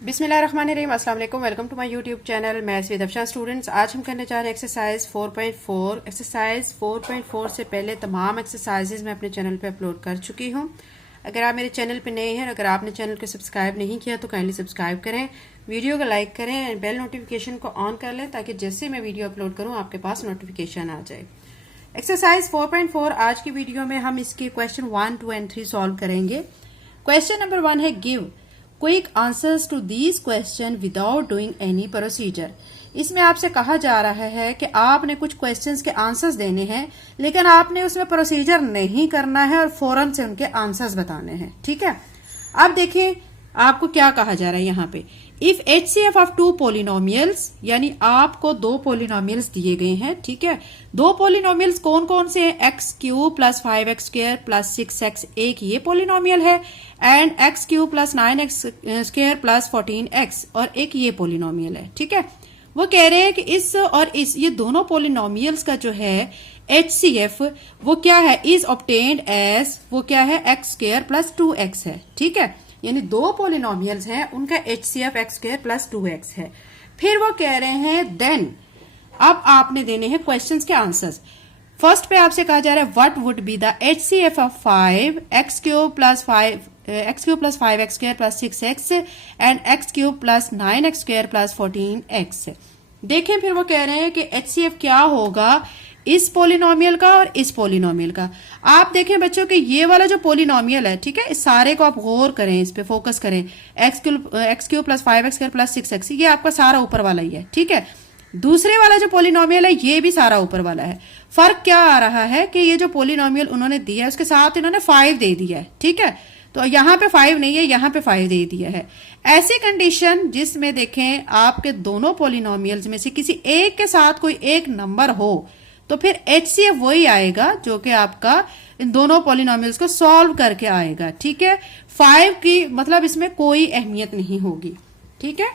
बिस्मिल्लाहिर्रहमानिर्रहीम, अस्सलाम वालेकुम। Welcome to my YouTube channel maths with Afshan students. आज हम करने जा रहे हैं एक्सरसाइज 4.4। एक्सरसाइज 4.4 से पहले तमाम एक्सरसाइजेज मैं अपने चैनल पे अपलोड कर चुकी हूँ। अगर आप मेरे चैनल पे नए हैं, अगर आपने चैनल को सब्सक्राइब नहीं किया तो काइंडली सब्सक्राइब करें, वीडियो को लाइक करें, बेल नोटिफिकेशन को ऑन कर लें ताकि जैसे मैं वीडियो अपलोड करूँ आपके पास नोटिफिकेशन आ जाए। एक्सरसाइज 4.4 आज की वीडियो में हम इसके क्वेश्चन 1, 2 एंड 3 सॉल्व करेंगे। क्वेश्चन नंबर 1 है give quick answers to these question without doing any procedure. इसमें आपसे कहा जा रहा है कि आपने कुछ क्वेश्चंस के आंसर्स देने हैं, लेकिन आपने उसमें प्रोसीजर नहीं करना है और फौरन से उनके आंसर्स बताने हैं। ठीक है, अब देखिए आपको क्या कहा जा रहा है यहाँ पे। If HCF of two polynomials, यानी आपको दो पोलिनोमियल्स दिए गए हैं। ठीक है, दो पोलिनोमियल्स कौन कौन से हैं? X cube plus 5x square plus 6x, एक ये पोलिनोमियल है, and x cube plus 9x square plus 14x, और एक ये पोलिनोमियल है। ठीक है, वो कह रहे हैं कि इस और इस ये दोनों पोलिनोमियल्स का जो है HCF वो क्या है? इज ऑब्टेन्ड एज, वो क्या है? एक्स स्क्वायर प्लस 2x है। ठीक है, यानी दो पोलिनोमियल्स हैं, उनका HCF x square plus 2x है। फिर वो कह रहे हैं देन, अब आपने देने हैं क्वेश्चंस के आंसर्स। फर्स्ट पे आपसे कहा जा रहा है what would be the HCF of 5x cube plus 5x square plus 6x and x cube plus 9x square plus 14x। देखें फिर वो कह रहे हैं कि HCF क्या होगा इस पोलिनोमियल का और इस पोलिनोमियल का। आप देखें बच्चों कि ये वाला जो पोलिनोमियल है, ठीक है, इस सारे को आप गौर करें, इस पे फोकस करें। X cube plus 5x square plus 6x, ये आपका सारा ऊपर वाला ही है। ठीक है, दूसरे वाला जो पोलिनोमियल है ये भी सारा ऊपर वाला है। फर्क क्या आ रहा है कि ये जो पोलिनोमियल उन्होंने दिया है उसके साथ इन्होंने 5 दे दिया है। ठीक है, तो यहाँ पे 5 नहीं है, यहाँ पे 5 दे दिया है। ऐसी कंडीशन जिसमें देखें आपके दोनों पोलिनोमियल्स में से किसी एक के साथ कोई एक नंबर हो, तो फिर HCF वही आएगा जो कि आपका इन दोनों पोलिनोमियल्स को सॉल्व करके आएगा। ठीक है, 5 की मतलब इसमें कोई अहमियत नहीं होगी। ठीक है,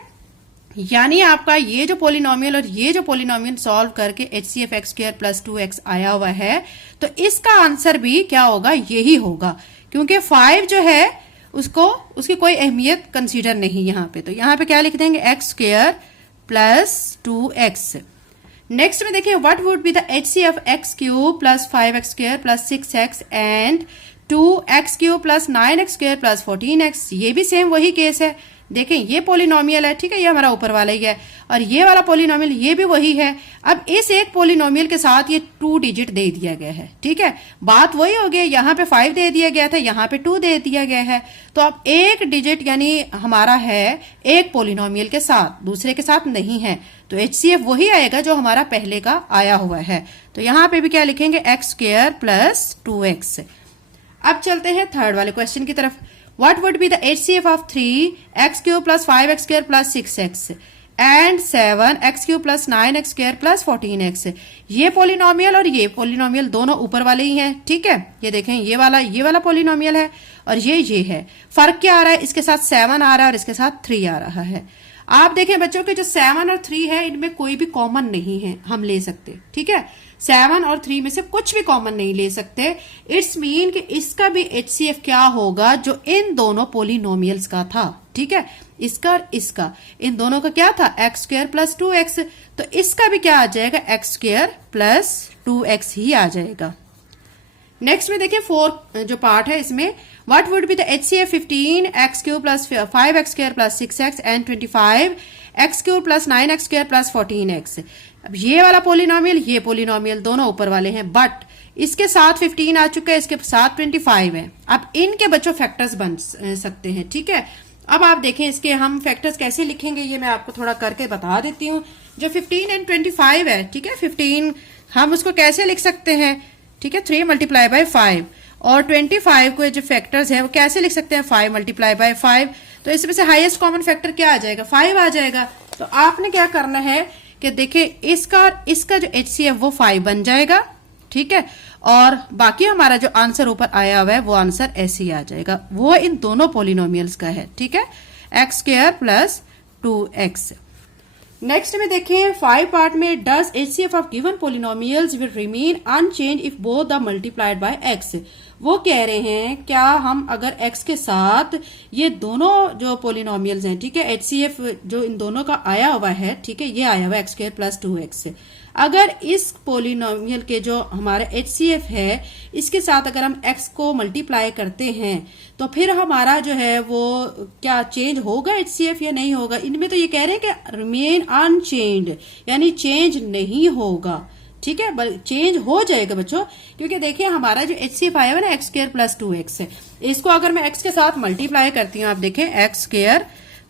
यानी आपका ये जो पोलिनोमियल और ये जो पोलिनोमियल सॉल्व करके HCF x square plus 2x आया हुआ है, तो इसका आंसर भी क्या होगा? यही होगा, क्योंकि 5 जो है उसकी कोई अहमियत कंसीडर नहीं यहाँ पे। तो यहाँ पे क्या लिख देंगे? X square plus 2x। Next में देखिए what would be the HCF x cube plus 5x square plus 6x and 2x cube plus 9x square plus 14x। ये भी सेम वही केस है। देखें ये पोलिनोमियल है, ठीक है, ये हमारा ऊपर वाला ही है, और ये वाला पोलिनोमियल ये भी वही है। अब इस एक पोलिनोमियल के साथ ये 2 डिजिट दे दिया गया है। ठीक है, बात वही हो गई, यहाँ पे 5 दे दिया गया था, यहाँ पे 2 दे दिया गया है। तो अब एक डिजिट यानी हमारा है एक पोलिनोमियल के साथ, दूसरे के साथ नहीं है, तो HCF वही आएगा जो हमारा पहले का आया हुआ है। तो यहाँ पे भी क्या लिखेंगे? X square plus 2x। अब चलते हैं थर्ड वाले क्वेश्चन की तरफ। What would be the HCF of 3x cube plus 5x square plus 6x and 7x cube plus 9x square plus 14x। ये पोलिनोमियल और ये पोलिनोमियल दोनों ऊपर वाले ही हैं। ठीक है, ये देखें ये वाला पोलिनोमियल है और ये है। फर्क क्या आ रहा है? इसके साथ 7 आ रहा है और इसके साथ 3 आ रहा है। आप देखें बच्चों के जो 7 और 3 है इनमें कोई भी कॉमन नहीं है, हम ले सकते। ठीक है, 7 और 3 में से कुछ भी कॉमन नहीं ले सकते। इट्स मीन कि इसका भी HCF क्या होगा जो इन दोनों पोलिनोमियल्स का था। ठीक है, इसका और इसका, इन दोनों का क्या था? एक्स स्क्वायर प्लस 2x, तो इसका भी क्या आ जाएगा? एक्स स्क्वायर प्लस 2x ही आ जाएगा। नेक्स्ट में देखिए 4 जो पार्ट है इसमें what would be the HCF 15x cube plus 5x square plus 6x and 25x cube plus 9x square plus 14x। अब ये वाला पोलिनोमियल ये पोलिनोमियल दोनों ऊपर वाले हैं, बट इसके साथ 15 आ चुका है, इसके साथ 25 है। अब इनके बच्चों फैक्टर्स बन सकते हैं। ठीक है, अब आप देखें इसके हम फैक्टर्स कैसे लिखेंगे ये मैं आपको थोड़ा करके बता देती हूँ। जो 15 एंड 25 है, ठीक है, 15 हम उसको कैसे लिख सकते हैं? ठीक है, 3 मल्टीप्लाई बाय 5, और 25 को जो फैक्टर्स है वो कैसे लिख सकते हैं? 5 मल्टीप्लाई बाय 5। तो इसमें से हाईएस्ट कॉमन फैक्टर क्या आ जाएगा? 5 आ जाएगा। तो आपने क्या करना है कि देखिए इसका और इसका जो HCF वो 5 बन जाएगा। ठीक है, और बाकी हमारा जो आंसर ऊपर आया हुआ है वो आंसर ऐसे ही आ जाएगा, वो इन दोनों पोलिनोमियल्स का है। ठीक है, x square plus 2x। Next में देखिए 5 पार्ट में does HCF of given polynomials will remain unchange if both the multiplied by x। वो कह रहे हैं क्या हम अगर x के साथ ये दोनों जो पोलिनोमियल्स हैं, ठीक है, HCF जो इन दोनों का आया हुआ है, ठीक है, ये आया हुआ है x² + 2x, अगर इस पोलिनोमियल के जो हमारा HCF है इसके साथ अगर हम x को मल्टीप्लाई करते हैं तो फिर हमारा जो है वो क्या चेंज होगा HCF या नहीं होगा। इनमें तो ये कह रहे हैं कि रिमेन अनचेंज्ड, यानी चेंज नहीं होगा, ठीक है, चेंज हो जाएगा बच्चों, क्योंकि देखिए हमारा जो HCF आया है ना x² + 2x है, इसको अगर मैं x के साथ मल्टीप्लाई करती हूँ, आप देखें x²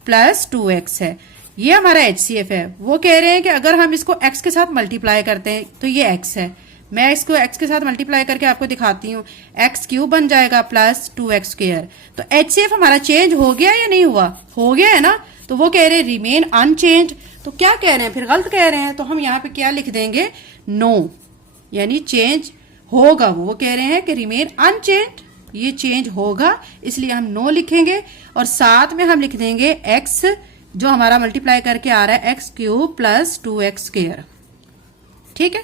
+ 2x है, ये हमारा HCF है। वो कह रहे हैं कि अगर हम इसको x के साथ मल्टीप्लाई करते हैं तो ये x है, मैं इसको x के साथ मल्टीप्लाई करके आपको दिखाती हूँ, x³ बन जाएगा + 2x²। तो HCF हमारा चेंज हो गया या नहीं हुआ, हो गया है ना। तो वो कह रहे हैं रिमेन अनचेंज, तो क्या कह रहे हैं, फिर गलत कह रहे हैं, तो हम यहाँ पे क्या लिख देंगे, नो, यानी चेंज होगा। वो कह रहे हैं कि रिमेन अनचेंज, ये चेंज होगा, इसलिए हम नो लिखेंगे और साथ में हम लिख देंगे x जो हमारा मल्टीप्लाई करके आ रहा है x³ + 2x²। ठीक है,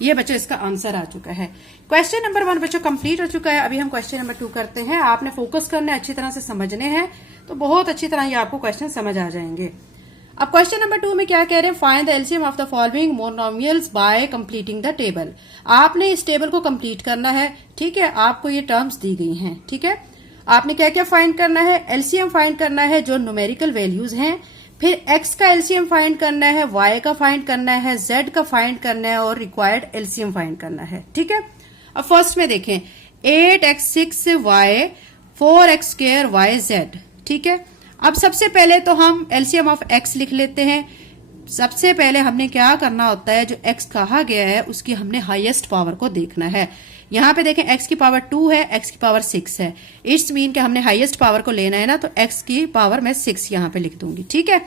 ये बच्चों इसका आंसर आ चुका है। क्वेश्चन नंबर 1 बच्चों कंप्लीट हो चुका है। अभी हम क्वेश्चन नंबर 2 करते हैं। आपने फोकस करना है, अच्छी तरह से समझने हैं, तो बहुत अच्छी तरह ये आपको क्वेश्चन समझ आ जाएंगे। अब क्वेश्चन नंबर 2 में क्या कह रहे हैं, find the LCM of the following monomials bye completing the table. आपने इस टेबल को कंप्लीट करना है, ठीक है, आपको ये टर्म्स दी गई हैं, ठीक है, आपने क्या क्या फाइंड करना है, एलसीएम फाइंड करना है जो न्यूमेरिकल वैल्यूज हैं, फिर x का एलसीएम फाइंड करना है, y का फाइंड करना है, z का फाइंड करना है और रिक्वायर्ड एलसीएम फाइंड करना है, ठीक है। अब फर्स्ट में देखें 8x6y 4x² yz, ठीक है। अब सबसे पहले तो हम एलसीएम ऑफ x लिख लेते हैं। सबसे पहले हमने क्या करना होता है, जो x कहा गया है उसकी हमने हाईएस्ट पावर को देखना है। यहाँ पे देखें x की पावर 2 है, x की पावर 6 है, इट्स मीन कि हमने हाईएस्ट पावर को लेना है ना, तो x की पावर मैं 6 यहाँ पे लिख दूंगी, ठीक है।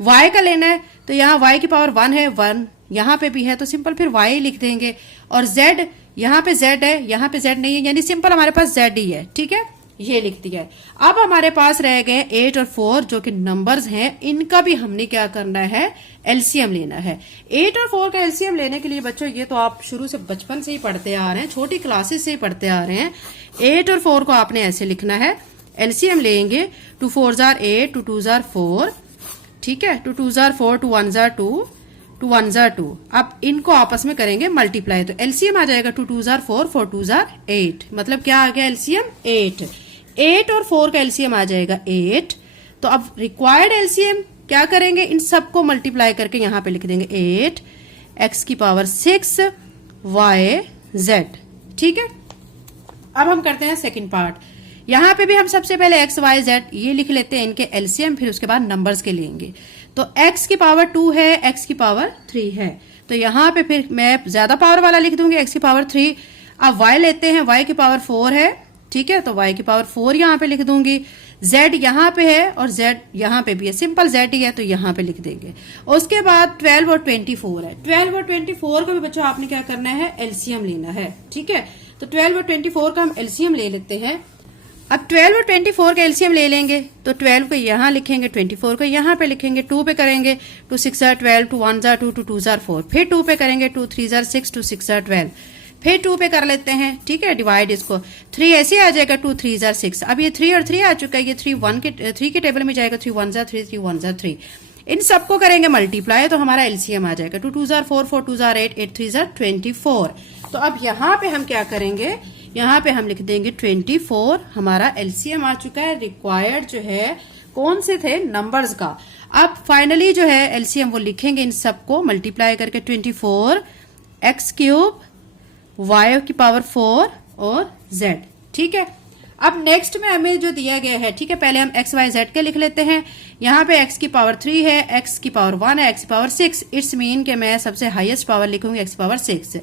y का लेना है तो यहाँ y की पावर 1 है, 1 यहाँ पे भी है तो सिंपल फिर y लिख देंगे, और z यहाँ पे z है, यहाँ पे z नहीं है, यानी सिंपल हमारे पास z ही है, ठीक है, ये लिख दिया है। अब हमारे पास रह गए 8 और 4 जो कि नंबर्स हैं, इनका भी हमने क्या करना है, एलसीएम लेना है। 8 और 4 का एलसीएम लेने के लिए बच्चों ये तो आप शुरू से बचपन से ही पढ़ते आ रहे हैं, छोटी क्लासेस से ही पढ़ते आ रहे हैं। 8 और 4 को आपने ऐसे लिखना है, एलसीएम लेंगे 2 4 जार 8, 2 2 जार 4, ठीक है, 2 2 जार 4, 2 1 जार 2, 2 1 जार 2। अब इनको आपस में करेंगे मल्टीप्लाई, तो एलसीएम आ जाएगा 2 2 जार 4, 4 2 जार 8, मतलब क्या आ गया एलसीएम 8। 8 और 4 का एलसीएम आ जाएगा 8। तो अब रिक्वायर्ड एलसीएम क्या करेंगे, इन सबको मल्टीप्लाई करके यहां पे लिख देंगे 8 x की पावर 6 y z, ठीक है। अब हम करते हैं सेकंड पार्ट। यहां पे भी हम सबसे पहले x y z ये लिख लेते हैं इनके एलसीएम, फिर उसके बाद नंबर्स के लेंगे। तो x की पावर 2 है, x की पावर 3 है, तो यहां पे फिर मैं ज्यादा पावर वाला लिख दूंगी x की पावर 3। अब y लेते हैं, y की पावर 4 है, ठीक है, तो y की पावर 4 यहाँ पे लिख दूंगी। z यहाँ पे है और z यहाँ पे भी है, सिंपल z ही है तो यहाँ पे लिख देंगे। उसके बाद 12 और 24 है, 12 और 24 का भी बच्चों आपने क्या करना है, एलसीएम लेना है, ठीक है। तो 12 और 24 का हम एलसीएम ले लेते हैं। अब 12 और 24 का एलसीएम ले लेंगे तो 12 को यहाँ लिखेंगे, 24 को यहाँ पे लिखेंगे, 2 पे करेंगे 2 6 जार 12, 2 1 जार 2, 2 2 जार 4, फिर 2 पे करेंगे 2 3 जार 6, 2 6 जार 12, फिर 2 पे कर लेते हैं, ठीक है, डिवाइड इसको 3 ऐसे आ जाएगा 2 3 जार 6। अब ये 3 और 3 आ चुका है, ये 3 के टेबल में जाएगा, 3 1 जार 3, 3 1 जार 3। इन सबको करेंगे मल्टीप्लाई तो हमारा एलसीएम आ जाएगा 2 2 जार 4, 4 2 जार 8, 8 3 जार 24। तो अब यहाँ पे हम क्या करेंगे, यहाँ पे हम लिख देंगे 24, हमारा एलसीएम आ चुका है। रिक्वायर्ड जो है कौन से थे, नंबर्स का। अब फाइनली जो है एलसीएम वो लिखेंगे इन सबको मल्टीप्लाई करके 24 x³ y की पावर 4 और z, ठीक है। अब नेक्स्ट में हमें जो दिया गया है, ठीक है, पहले हम x y z के लिख लेते हैं। यहाँ पे x की पावर 3 है, x की पावर 1 है, x की पावर 6, इट्स मीन के मैं सबसे हाईएस्ट पावर लिखूंगी x की पावर 6।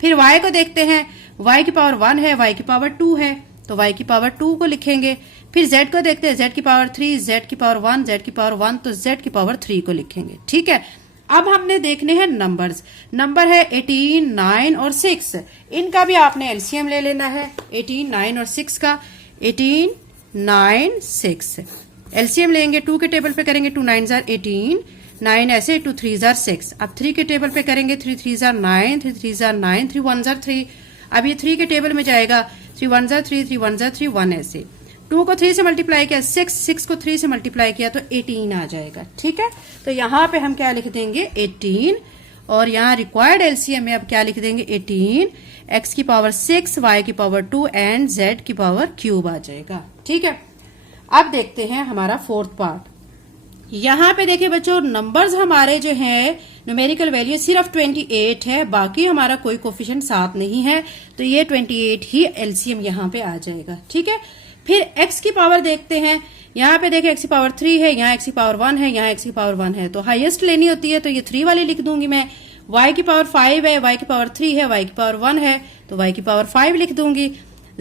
फिर y को देखते हैं, y की पावर 1 है, y की पावर 2 है, तो y की पावर 2 को लिखेंगे। फिर z को देखते हैं, z की पावर 3, z की पावर 1, z की पावर 1, तो z की पावर 3 को लिखेंगे, ठीक है। अब हमने देखने हैं नंबर्स। नंबर है 18, 9 और 6, इनका भी आपने एलसीएम ले लेना है 18, 9 और 6 का। 18, 9, 6 एलसीएम लेंगे, 2 के टेबल पे करेंगे 2 9 जार 18, 9 ऐसे 2 3 जार 6। अब 3 के टेबल पे करेंगे 3 3 जार 9, 3 3 जार 9, 3 1 जार 3। अब ये 3 के टेबल में जाएगा 3 1 जा 3, 3 1 जा 3, 1 ऐसे। 2 को 3 से मल्टीप्लाई किया 6, 6 को 3 से मल्टीप्लाई किया तो 18 आ जाएगा। ठीक है, तो यहाँ पे हम क्या लिख देंगे 18, और यहाँ रिक्वायर्ड एलसीएम में अब क्या लिख देंगे 18, x की पावर 6, y की पावर 2 एंड z की पावर क्यूब आ जाएगा। ठीक है, अब देखते हैं हमारा फोर्थ पार्ट। यहाँ पे देखिए बच्चों, नंबर्स हमारे जो है न्यूमेरिकल वैल्यू सिर्फ 28 है, बाकी हमारा कोई कोफिशिएंट साथ नहीं है, तो ये 28 ही एलसीएम यहाँ पे आ जाएगा। ठीक है, फिर x की पावर देखते हैं। यहाँ पे देखिए x की पावर 3 है, यहाँ x की पावर 1 है, यहाँ x की पावर 1 है, तो हाईएस्ट लेनी होती है तो ये 3 वाली लिख दूंगी मैं। y की पावर 5 है, y की पावर 3 है, y की पावर 1 है, तो y की पावर 5 लिख दूंगी।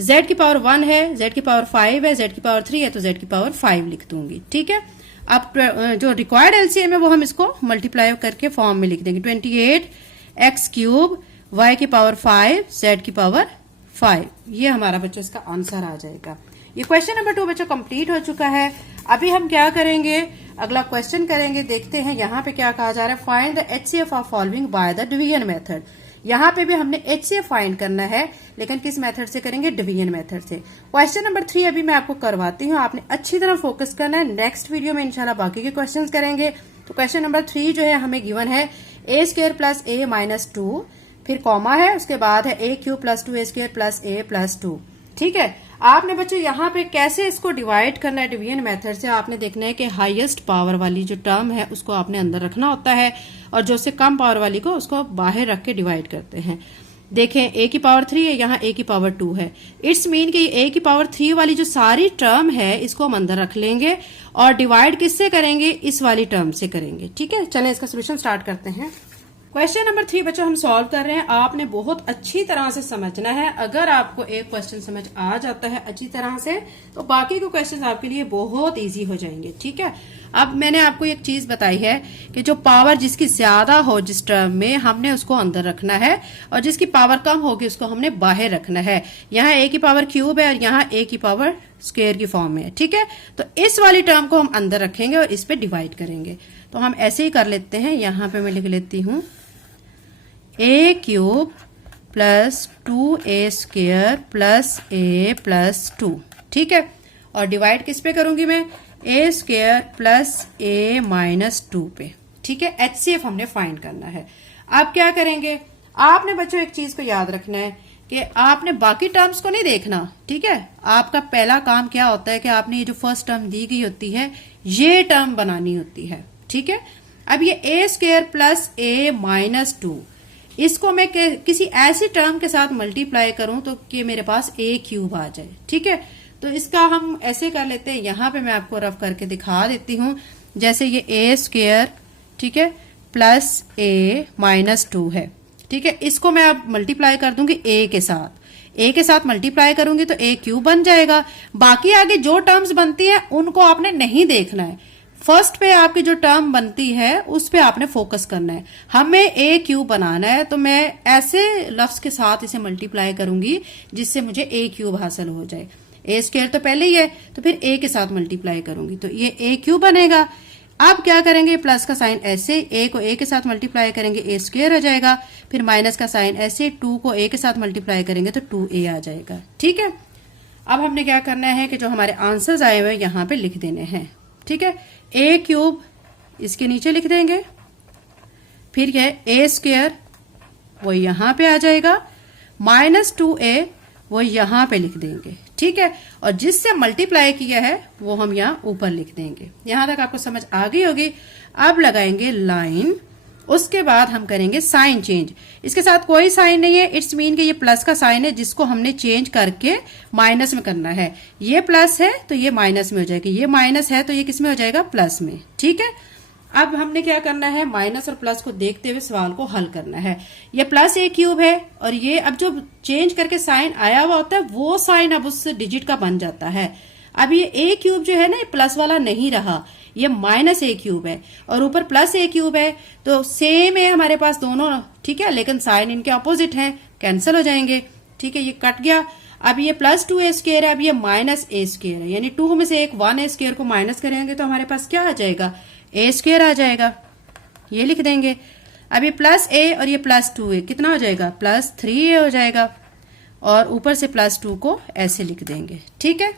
z की पावर 1 है, z की पावर 5 है, z की पावर 3 है, तो z की पावर 5 लिख दूंगी। ठीक है, अब जो रिक्वायर्ड एलसीएम है वो हम इसको मल्टीप्लाई करके फॉर्म में लिख देंगे। 28 x क्यूब, y की पावर 5, z की पावर 5, ये हमारा बच्चों इसका आंसर आ जाएगा। ये क्वेश्चन नंबर 2 बच्चों कंप्लीट हो चुका है। अभी हम क्या करेंगे, अगला क्वेश्चन करेंगे। देखते हैं यहाँ पे क्या कहा जा रहा है, find the HCF of following by the division method. यहाँ पे भी हमने एचसीएफ फाइंड करना है, लेकिन किस मेथड से करेंगे, डिवीजन मेथड से। क्वेश्चन नंबर 3 अभी मैं आपको करवाती हूँ, आपने अच्छी तरह फोकस करना है। नेक्स्ट वीडियो में इंशाल्लाह बाकी के क्वेश्चंस करेंगे। तो क्वेश्चन नंबर 3 जो है हमें गिवन है a square plus a minus 2, फिर कॉमा है, उसके बाद है a cube plus 2a square plus a plus 2। ठीक है, आपने बच्चों यहाँ पे कैसे इसको डिवाइड करना है डिवीजन मेथड से, आपने देखना है कि हाईएस्ट पावर वाली जो टर्म है उसको आपने अंदर रखना होता है, और जो से कम पावर वाली को उसको बाहर रख के डिवाइड करते हैं। देखें a की पावर 3 है, यहाँ a की पावर 2 है। इट्स मीन कि a की पावर 3 वाली जो सारी टर्म है इसको हम अंदर रख लेंगे, और डिवाइड किससे करेंगे, इस वाली टर्म से करेंगे। ठीक है, चलें इसका सोल्यूशन स्टार्ट करते हैं। क्वेश्चन नंबर 3 बच्चों हम सॉल्व कर रहे हैं। आपने बहुत अच्छी तरह से समझना है। अगर आपको एक क्वेश्चन समझ आ जाता है अच्छी तरह से, तो बाकी के क्वेश्चन आपके लिए बहुत इजी हो जाएंगे। ठीक है, अब मैंने आपको एक चीज बताई है कि जो पावर जिसकी ज्यादा हो जिस टर्म में, हमने उसको अंदर रखना है, और जिसकी पावर कम होगी उसको हमने बाहर रखना है। यहाँ a की पावर क्यूब है और यहाँ a की पावर स्क्वायर की फॉर्म में है। ठीक है, तो इस वाली टर्म को हम अंदर रखेंगे और इस पे डिवाइड करेंगे। तो हम ऐसे ही कर लेते हैं। यहाँ पे मैं लिख लेती हूँ a cube plus 2a square plus a plus 2। ठीक है, और डिवाइड किस पे करूंगी मैं, a square plus a minus 2 पे। ठीक है, एचसीएफ हमने फाइंड करना है। आप क्या करेंगे, आपने बच्चों एक चीज को याद रखना है कि आपने बाकी टर्म्स को नहीं देखना। ठीक है, आपका पहला काम क्या होता है कि आपने ये जो फर्स्ट टर्म दी गई होती है ये टर्म बनानी होती है। ठीक है, अब ये a square plus a minus 2, इसको मैं किसी ऐसी टर्म के साथ मल्टीप्लाई करूं तो कि मेरे पास a क्यूब आ जाए। ठीक है, तो इसका हम ऐसे कर लेते हैं। यहाँ पे मैं आपको रफ करके दिखा देती हूँ। जैसे ये a स्क्वायर, ठीक है, प्लस a माइनस 2 है। ठीक है, इसको मैं अब मल्टीप्लाई कर दूंगी a के साथ मल्टीप्लाई करूंगी तो a क्यूब बन जाएगा। बाकी आगे जो टर्म्स बनती है उनको आपने नहीं देखना है। फर्स्ट पे आपकी जो टर्म बनती है उस पे आपने फोकस करना है। हमें a क्यूब बनाना है, तो मैं ऐसे लफ्ज के साथ इसे मल्टीप्लाई करूंगी जिससे मुझे a क्यूब हासिल हो जाए। a स्क्वायर तो पहले ही है, तो फिर a के साथ मल्टीप्लाई करूंगी तो ये a क्यूब बनेगा। अब क्या करेंगे, प्लस का साइन ऐसे, a को a के साथ मल्टीप्लाई करेंगे a स्क्वायर हो जाएगा, फिर माइनस का साइन ऐसे, 2 को a के साथ मल्टीप्लाई करेंगे तो 2a आ जाएगा। ठीक है, अब हमने क्या करना है कि जो हमारे आंसर्स आए हुए यहाँ पे लिख देने हैं। ठीक है, a क्यूब इसके नीचे लिख देंगे, फिर यह a स्क्वायर वो यहाँ पे आ जाएगा, माइनस 2a वो यहाँ पे लिख देंगे। ठीक है, और जिससे मल्टीप्लाई किया है वो हम यहाँ ऊपर लिख देंगे। यहाँ तक आपको समझ आ गई होगी। अब लगाएंगे लाइन, उसके बाद हम करेंगे साइन चेंज। इसके साथ कोई साइन नहीं है, इट्स मीन कि ये प्लस का साइन है जिसको हमने चेंज करके माइनस में करना है। ये प्लस है तो ये माइनस में हो जाएगा, ये माइनस है तो ये किस में हो जाएगा, प्लस में। ठीक है, अब हमने क्या करना है, माइनस और प्लस को देखते हुए सवाल को हल करना है। ये प्लस a क्यूब है, और ये अब जो चेंज करके साइन आया हुआ होता है वो साइन अब उस डिजिट का बन जाता है। अब ये a क्यूब जो है ना, ये प्लस वाला नहीं रहा, ये माइनस a क्यूब है, और ऊपर प्लस a क्यूब है, तो सेम है हमारे पास दोनों। ठीक है, लेकिन साइन इनके अपोजिट है, कैंसिल हो जाएंगे। ठीक है, ये कट गया। अब ये प्लस 2a स्क्वायर है, अब ये माइनस a स्क्वायर है, यानी 2 में से एक 1a स्क्वायर को माइनस करेंगे तो हमारे पास क्या आ जाएगा, a स्क्वायर आ जाएगा। ये लिख देंगे। अब ये प्लस a और ये प्लस 2a कितना हो जाएगा, प्लस 3a हो जाएगा। और ऊपर से +2 को ऐसे लिख देंगे। ठीक है,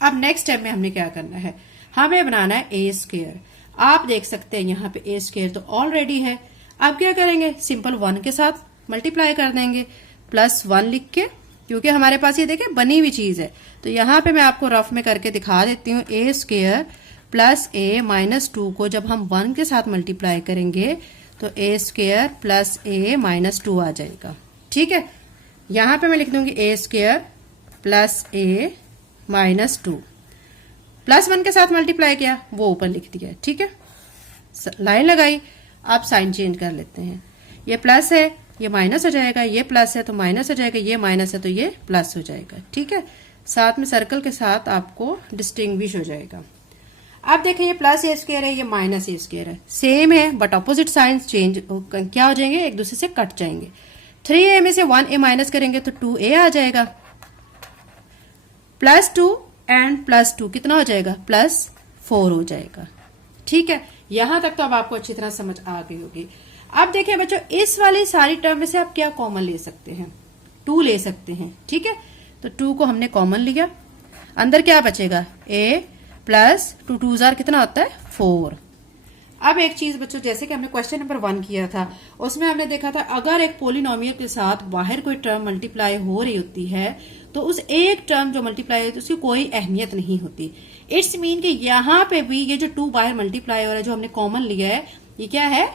अब नेक्स्ट स्टेप में हमने क्या करना है, हमें बनाना है ए स्क्वायर। आप देख सकते हैं यहाँ पे ए स्क्वायर तो ऑलरेडी है। अब क्या करेंगे, सिंपल 1 के साथ मल्टीप्लाई कर देंगे, +1 लिख के, क्योंकि हमारे पास ये देखिए बनी हुई चीज है। तो यहाँ पे मैं आपको रफ में करके दिखा देती हूँ। ए स्क्वायर प्लस ए माइनस 2 को जब हम 1 के साथ मल्टीप्लाई करेंगे तो ए स्क्वायर प्लस ए माइनस 2 आ जाएगा। ठीक है, यहाँ पे मैं लिख दूंगी ए स्क्वायर प्लस ए माइनस 2, +1 के साथ मल्टीप्लाई किया वो ऊपर लिख दिया। ठीक है, लाइन लगाई, आप साइन चेंज कर लेते हैं। ये प्लस है, ये माइनस हो जाएगा, ये प्लस है तो माइनस हो जाएगा, ये माइनस है तो ये प्लस हो जाएगा। ठीक है, साथ में सर्कल के साथ आपको डिस्टिंग्विश हो जाएगा। अब देखें ये प्लस ए स्क्वायर है, ये माइनस ए स्क्वायर है, सेम है बट ऑपोजिट साइंस चेंज क्या हो जाएंगे, एक दूसरे से कट जाएंगे। 3a में से 1a माइनस करेंगे तो 2a आ जाएगा, +2 एंड +2 कितना हो जाएगा, +4 हो जाएगा। ठीक है, यहां तक तो अब आपको अच्छी तरह समझ आ गई होगी। अब देखिए बच्चों, इस वाली सारी टर्म में से आप क्या कॉमन ले सकते हैं, 2 ले सकते हैं। ठीक है, तो 2 को हमने कॉमन लिया, अंदर क्या बचेगा, a प्लस 2 2 जार कितना होता है, 4। अब एक चीज बच्चों, जैसे कि हमने क्वेश्चन नंबर 1 किया था, उसमें हमने देखा था अगर एक पोलिनोमियल के साथ बाहर कोई टर्म मल्टीप्लाई हो रही होती है तो उस एक टर्म जो मल्टीप्लाई होती है उसकी कोई अहमियत नहीं होती। इट्स मीन कि यहाँ पे भी ये जो 2 बाहर मल्टीप्लाई हो रहा है, जो हमने कॉमन लिया है, ये क्या है,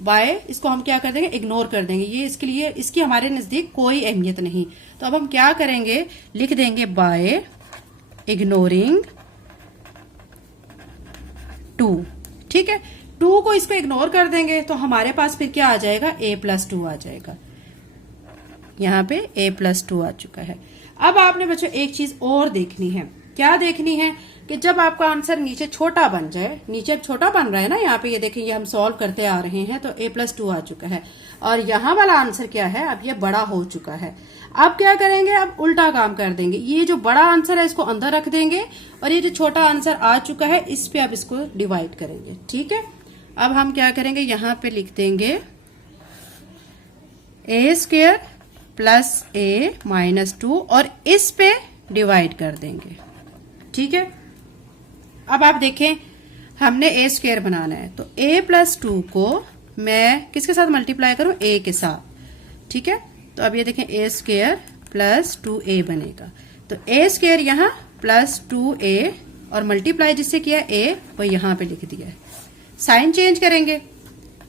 बाय, इसको हम क्या कर देंगे, इग्नोर कर देंगे। ये इसके लिए, इसकी हमारे नजदीक कोई अहमियत नहीं। तो अब हम क्या करेंगे, लिख देंगे बाय इग्नोरिंग 2। ठीक है, 2 को इसको इग्नोर कर देंगे तो हमारे पास फिर क्या आ जाएगा, a+2 आ जाएगा। यहाँ पे a+2 आ चुका है। अब आपने बच्चों एक चीज और देखनी है, क्या देखनी है कि जब आपका आंसर नीचे छोटा बन जाए, नीचे अब छोटा बन रहा है ना, यहाँ पे ये देखिए, ये हम सॉल्व करते आ रहे हैं तो a+2 आ चुका है, और यहाँ वाला आंसर क्या है, अब ये बड़ा हो चुका है। अब क्या करेंगे, अब उल्टा काम कर देंगे, ये जो बड़ा आंसर है इसको अंदर रख देंगे और ये जो छोटा आंसर आ चुका है इस पे अब इसको डिवाइड करेंगे। ठीक है, अब हम क्या करेंगे, यहाँ पे लिख देंगे ए स्क्वायर प्लस ए माइनस 2 और इस पे डिवाइड कर देंगे। ठीक है, अब आप देखें हमने ए स्क्वायर बनाना है तो a+2 को मैं किसके साथ मल्टीप्लाई करूं, a के साथ। ठीक है, तो अब ये देखें ए स्क्वायर प्लस 2a बनेगा, तो ए स्क्वायर यहाँ प्लस 2a और मल्टीप्लाई जिससे किया a वो यहाँ पे लिख दिया है। साइन चेंज करेंगे,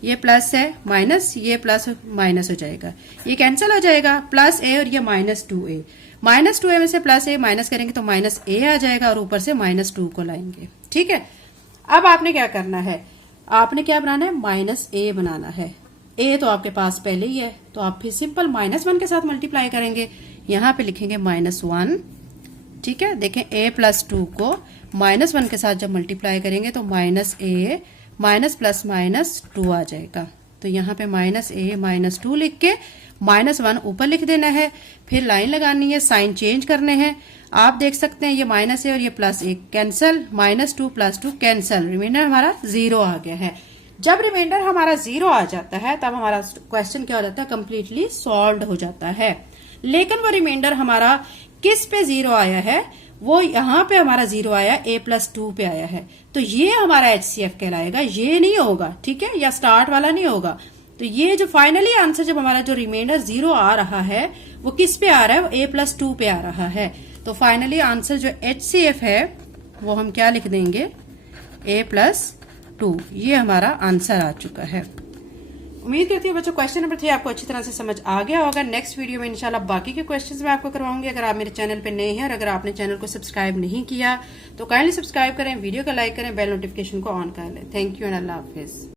ये प्लस है माइनस, ये प्लस माइनस हो जाएगा, ये कैंसिल हो जाएगा, प्लस a और ये -2a, -2a में से प्लस a माइनस करेंगे तो -a आ जाएगा और ऊपर से -2 को लाएंगे। ठीक है, अब आपने क्या करना है, आपने क्या बनाना है, -a बनाना है। a तो आपके पास पहले ही है तो आप फिर सिंपल -1 के साथ मल्टीप्लाई करेंगे, यहाँ पे लिखेंगे -1। ठीक है, देखें a+2 को -1 के साथ जब मल्टीप्लाई करेंगे तो -a माइनस प्लस -2 आ जाएगा, तो यहाँ पे -a -2 लिख के -1 ऊपर लिख देना है, फिर लाइन लगानी है, साइन चेंज करने हैं। आप देख सकते हैं ये माइनस है और ये प्लस 1 कैंसल, -2 + 2 कैंसल, रिमाइंडर हमारा 0 आ गया है। जब रिमाइंडर हमारा 0 आ जाता है तब हमारा क्वेश्चन क्या हो जाता है, कंप्लीटली सॉल्व हो जाता है। लेकिन वो रिमाइंडर हमारा किस पे 0 आया है, वो यहाँ पे हमारा 0 आया, a+2 पे आया है, तो ये हमारा HCF कहलाएगा, ये नहीं होगा। ठीक है, या स्टार्ट वाला नहीं होगा। तो ये जो फाइनली आंसर, जब हमारा जो रिमाइंडर 0 आ रहा है वो किस पे आ रहा है, वो a+2 पे आ रहा है। तो फाइनली आंसर जो HCF है वो हम क्या लिख देंगे, a+2। ये हमारा आंसर आ चुका है। उम्मीद करती हूँ बच्चों क्वेश्चन नंबर 3 आपको अच्छी तरह से समझ आ गया होगा। नेक्स्ट वीडियो में इंशाल्लाह बाकी के क्वेश्चंस मैं आपको करवाऊंगी। अगर आप मेरे चैनल पे नए हैं और अगर आपने चैनल को सब्सक्राइब नहीं किया तो काइंडली सब्सक्राइब करें, वीडियो को लाइक करें, बेल नोटिफिकेशन को ऑन कर लें। Thank you and Allah Hafiz.